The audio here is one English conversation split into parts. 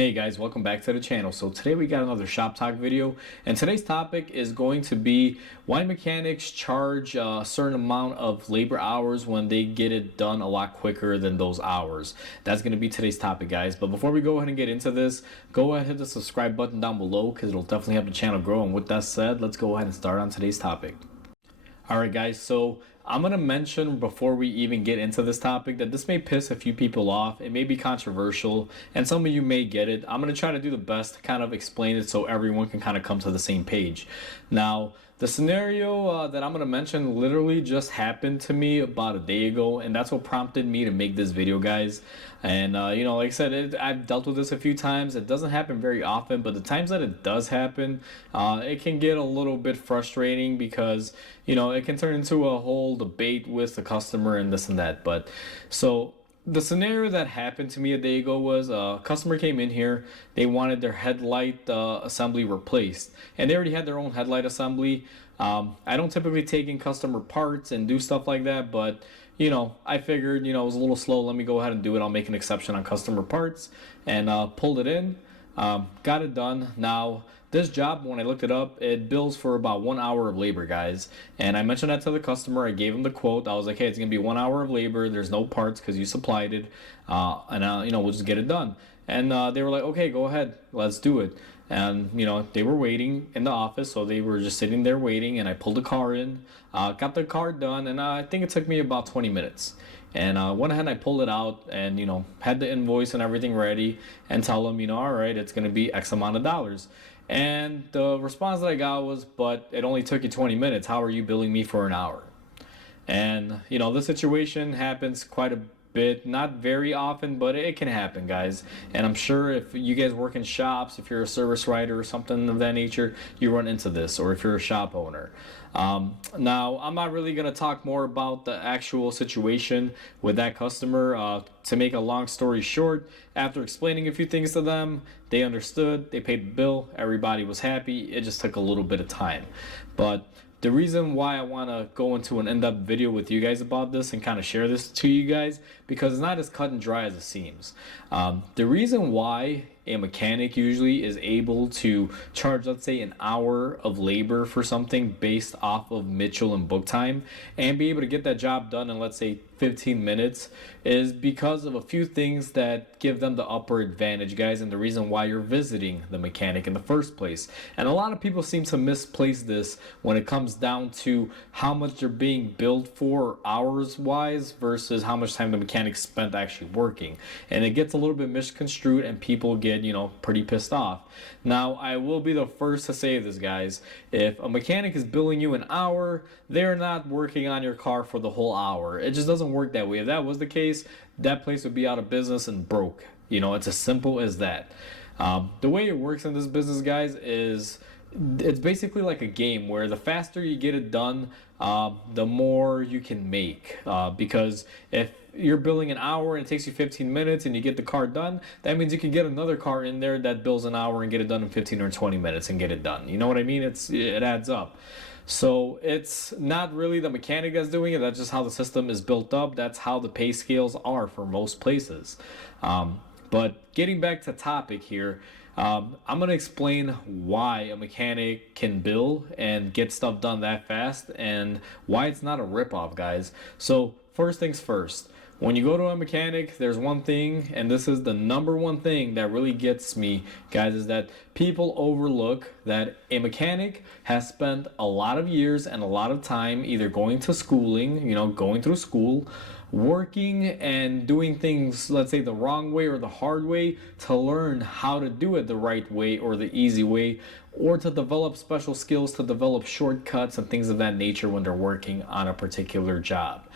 Hey guys, welcome back to the channel. So today we got another shop talk video, and today's topic is going to be why mechanics charge a certain amount of labor hours when they get it done a lot quicker than those hours. That's going to be today's topic, guys. But before we go ahead and get into this, go ahead and hit the subscribe button down below because it'll definitely help the channel grow. And with that said, let's go ahead and start on today's topic. Alright guys, so I'm going to mention before we even get into this topic that this may piss a few people off. It may be controversial and some of you may get it. I'm going to try to do the best to kind of explain it so everyone can kind of come to the same page. Now, the scenario that I'm going to mention literally just happened to me about a day ago, and that's what prompted me to make this video, guys. And you know, like I said, I've dealt with this a few times. It doesn't happen very often, but the times that it does happen, it can get a little bit frustrating because, you know, it can turn into a whole debate with the customer and this and that. But so the scenario that happened to me a day ago was a customer came in here. They wanted their headlight assembly replaced, and they already had their own headlight assembly. I don't typically take in customer parts and do stuff like that, but you know, I figured, you know, it was a little slow. Let me go ahead and do it. I'll make an exception on customer parts, and pulled it in. Got it done. Now, this job, when I looked it up, it bills for about 1 hour of labor, guys. And I mentioned that to the customer. I gave him the quote. I was like, hey, it's going to be 1 hour of labor. There's no parts because you supplied it. You know, we'll just get it done. And they were like, okay, go ahead. Let's do it. And, you know, they were waiting in the office. So they were just sitting there waiting. And I pulled the car in, got the car done. And I think it took me about 20 minutes. And went ahead and I pulled it out and, you know, had the invoice and everything ready and tell them, you know, all right, it's going to be X amount of dollars. And the response that I got was, but it only took you 20 minutes. How are you billing me for an hour? And, you know, the situation happens quite a bit, not very often, but it can happen, guys. And I'm sure if you guys work in shops, if you're a service writer or something of that nature, you run into this, or if you're a shop owner. Now, I'm not really going to talk more about the actual situation with that customer. To make a long story short, after explaining a few things to them, they understood, they paid the bill, everybody was happy. It just took a little bit of time. But the reason why I want to go into an in-depth video with you guys about this and kind of share this to you guys, because it's not as cut and dry as it seems. The reason why a mechanic usually is able to charge, let's say, an hour of labor for something based off of Mitchell and book time and be able to get that job done in, let's say, 15 minutes is because of a few things that give them the upper advantage, guys, and the reason why you're visiting the mechanic in the first place. And a lot of people seem to misplace this when it comes down to how much they're being billed for hours wise versus how much time the mechanic spent actually working. And it gets a little bit misconstrued and people get, you know, pretty pissed off. Now, I will be the first to say this, guys. If a mechanic is billing you an hour, they're not working on your car for the whole hour. It just doesn't work that way. If that was the case, that place would be out of business and broke. You know, it's as simple as that. The way it works in this business, guys, is it's basically like a game where the faster you get it done, the more you can make. Because if you're billing an hour and it takes you 15 minutes and you get the car done, that means you can get another car in there that bills an hour and get it done in 15 or 20 minutes and get it done. You know what I mean? It adds up. So it's not really the mechanic that's doing it. That's just how the system is built up. That's how the pay scales are for most places. But getting back to topic here, I'm going to explain why a mechanic can bill and get stuff done that fast and why it's not a ripoff, guys. So first things first. When you go to a mechanic, there's one thing, and this is the number one thing that really gets me, guys, is that people overlook that a mechanic has spent a lot of years and a lot of time either going to schooling, you know, going through school, working and doing things, let's say, the wrong way or the hard way to learn how to do it the right way or the easy way, or to develop special skills, to develop shortcuts and things of that nature when they're working on a particular job.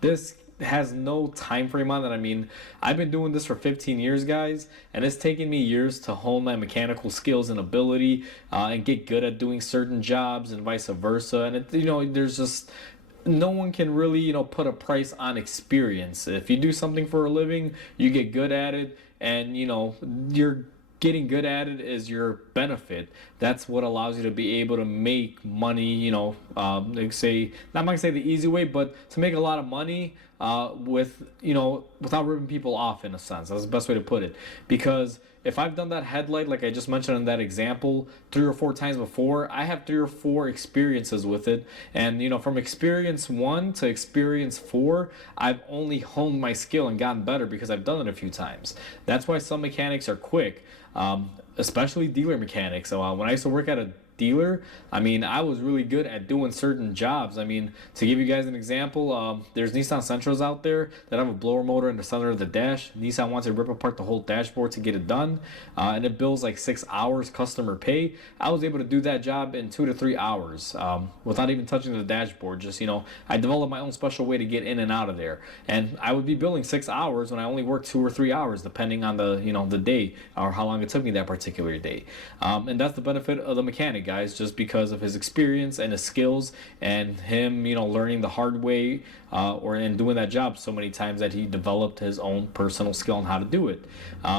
This has no time frame on it. I mean, I've been doing this for 15 years, guys, and it's taken me years to hone my mechanical skills and ability and get good at doing certain jobs and vice versa. And it, you know, there's just no one can really, you know, put a price on experience. If you do something for a living, you get good at it, and you know, you're getting good at it is your benefit. That's what allows you to be able to make money, you know, like say, not gonna say the easy way, but to make a lot of money with, without ripping people off, in a sense. That's the best way to put it. Because if I've done that headlight, like I just mentioned in that example, 3 or 4 times before, I have 3 or 4 experiences with it. And, from experience 1 to experience 4, I've only honed my skill and gotten better because I've done it a few times. That's why some mechanics are quick, especially dealer mechanics. So when I used to work at a dealer, I mean, I was really good at doing certain jobs. I mean, to give you guys an example, there's Nissan Sentras out there that have a blower motor in the center of the dash. Nissan wants to rip apart the whole dashboard to get it done, and it bills like 6 hours customer pay. I was able to do that job in 2 to 3 hours, without even touching the dashboard. Just, I developed my own special way to get in and out of there, and I would be billing 6 hours when I only worked 2 or 3 hours, depending on the day or how long it took me that particular day. And that's the benefit of the mechanic, guys, just because of his experience and his skills, and him, learning the hard way, and doing that job so many times that he developed his own personal skill on how to do it.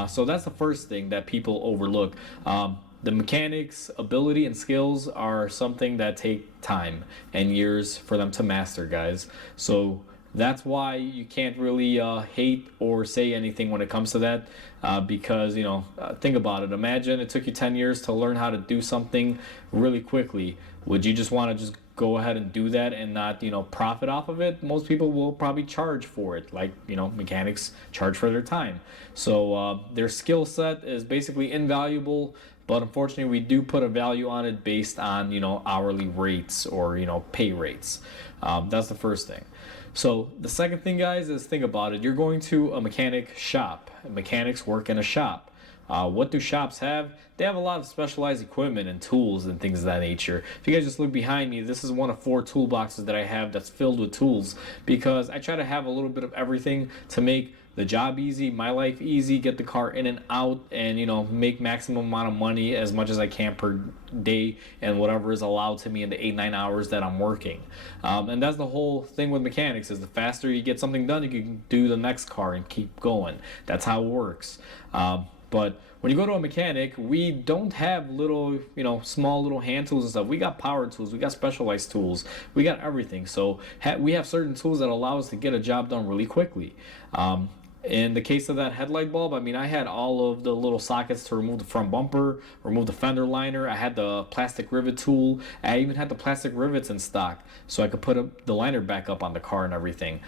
So that's the first thing that people overlook. The mechanic's ability and skills are something that take time and years for them to master, guys. So that's why you can't really hate or say anything when it comes to that, because think about it. Imagine it took you 10 years to learn how to do something really quickly. Would you just want to just go ahead and do that and not profit off of it? Most people will probably charge for it, like mechanics charge for their time. So their skill set is basically invaluable, but unfortunately we do put a value on it based on hourly rates or pay rates. That's the first thing. So the second thing, guys, is think about it. You're going to a mechanic shop. Mechanics work in a shop. What do shops have? They have a lot of specialized equipment and tools and things of that nature. If you guys just look behind me, this is one of 4 toolboxes that I have that's filled with tools, because I try to have a little bit of everything to make the job easy, my life easy, get the car in and out, and make maximum amount of money as much as I can per day, and whatever is allowed to me in the 8-9 hours that I'm working. And that's the whole thing with mechanics, is the faster you get something done, you can do the next car and keep going. That's how it works. But when you go to a mechanic, we don't have little, small little hand tools and stuff. We got power tools, we got specialized tools, we got everything. So we have certain tools that allow us to get a job done really quickly. In the case of that headlight bulb, I mean, I had all of the little sockets to remove the front bumper, remove the fender liner. I had the plastic rivet tool. I even had the plastic rivets in stock, so I could put the liner back up on the car and everything.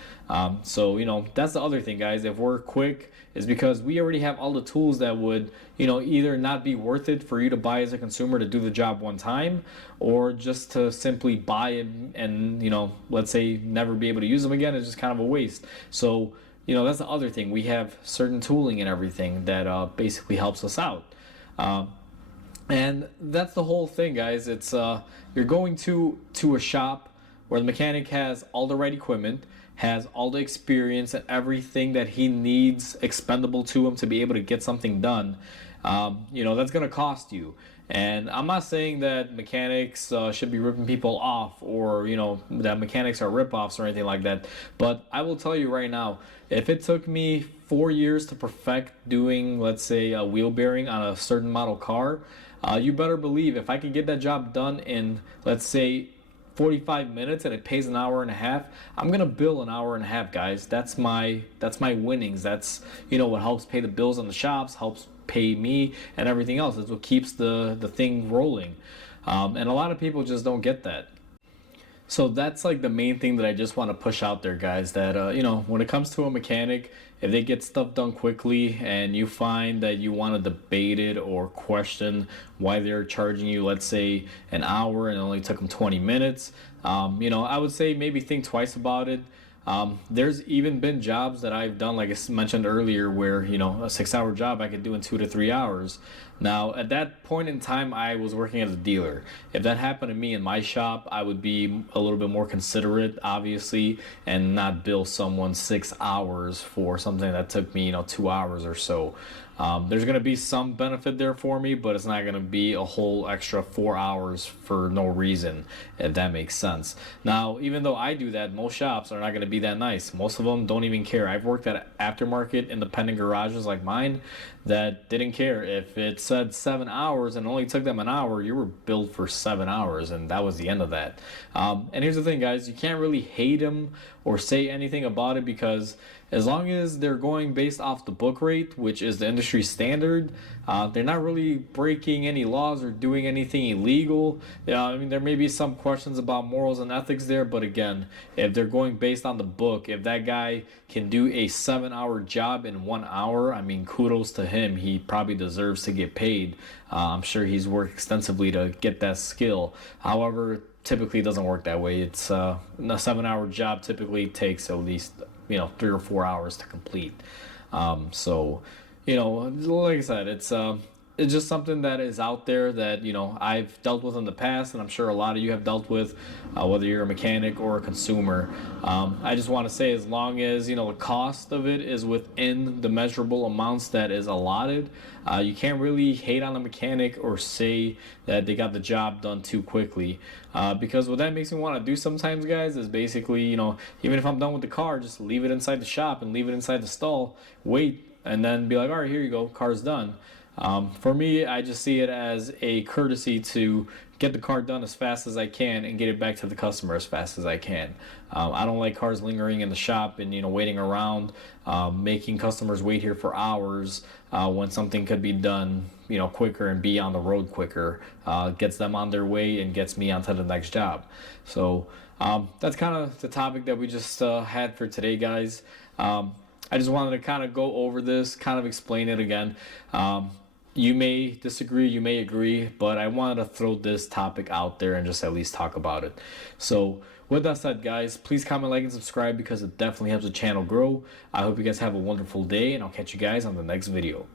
So, that's the other thing, guys. If we're quick, is because we already have all the tools that would, either not be worth it for you to buy as a consumer to do the job one time, or just to simply buy it and, let's say never be able to use them again. It's just kind of a waste. So, that's the other thing. We have certain tooling and everything that basically helps us out. And that's the whole thing, guys. It's you're going to a shop where the mechanic has all the right equipment, has all the experience and everything that he needs expendable to him to be able to get something done. That's going to cost you. And I'm not saying that mechanics should be ripping people off, or that mechanics are rip-offs or anything like that. But I will tell you right now, if it took me 4 years to perfect doing, let's say, a wheel bearing on a certain model car, you better believe if I could get that job done in, let's say, 45 minutes and it pays an hour and a half, I'm gonna bill an hour and a half, guys. That's my winnings. That's what helps pay the bills on the shops, helps pay me, and everything else. It's what keeps the thing rolling. And a lot of people just don't get that. So that's like the main thing that I just want to push out there, guys, that when it comes to a mechanic, if they get stuff done quickly and you find that you want to debate it or question why they're charging you, let's say, an hour and it only took them 20 minutes, I would say maybe think twice about it. There's even been jobs that I've done, like I mentioned earlier, where, a 6-hour job I could do in 2 to 3 hours. Now, at that point in time, I was working as a dealer. If that happened to me in my shop, I would be a little bit more considerate, obviously, and not bill someone 6 hours for something that took me, 2 hours or so. There's going to be some benefit there for me, but it's not going to be a whole extra 4 hours for no reason, if that makes sense. Now, even though I do that, most shops are not going to be that nice. Most of them don't even care. I've worked at aftermarket independent garages like mine that didn't care. If it said 7 hours and only took them an hour, you were billed for 7 hours, and that was the end of that. And here's the thing, guys, you can't really hate them or say anything about it, because as long as they're going based off the book rate, which is the industry standard, they're not really breaking any laws or doing anything illegal. I mean, there may be some questions about morals and ethics there, but again, if they're going based on the book, if that guy can do a 7-hour job in 1 hour, I mean, kudos to him. He probably deserves to get paid. I'm sure he's worked extensively to get that skill. However, typically it doesn't work that way. It's a 7-hour job typically takes at least 3 or 4 hours to complete. So like I said, it's just something that is out there that I've dealt with in the past, and I'm sure a lot of you have dealt with, whether you're a mechanic or a consumer. I just want to say, as long as the cost of it is within the measurable amounts that is allotted, you can't really hate on a mechanic or say that they got the job done too quickly. Because what that makes me want to do sometimes, guys, is basically even if I'm done with the car, just leave it inside the shop and leave it inside the stall, wait, and then be like, all right, here you go, car's done. For me, I just see it as a courtesy to get the car done as fast as I can and get it back to the customer as fast as I can. I don't like cars lingering in the shop and waiting around, making customers wait here for hours when something could be done quicker and be on the road quicker. Gets them on their way and gets me onto the next job. So that's kind of the topic that we just had for today, guys. I just wanted to kind of go over this, kind of explain it again. You may disagree, you may agree, but I wanted to throw this topic out there and just at least talk about it. So with that said, guys, please comment, like, and subscribe, because it definitely helps the channel grow. I hope you guys have a wonderful day, and I'll catch you guys on the next video.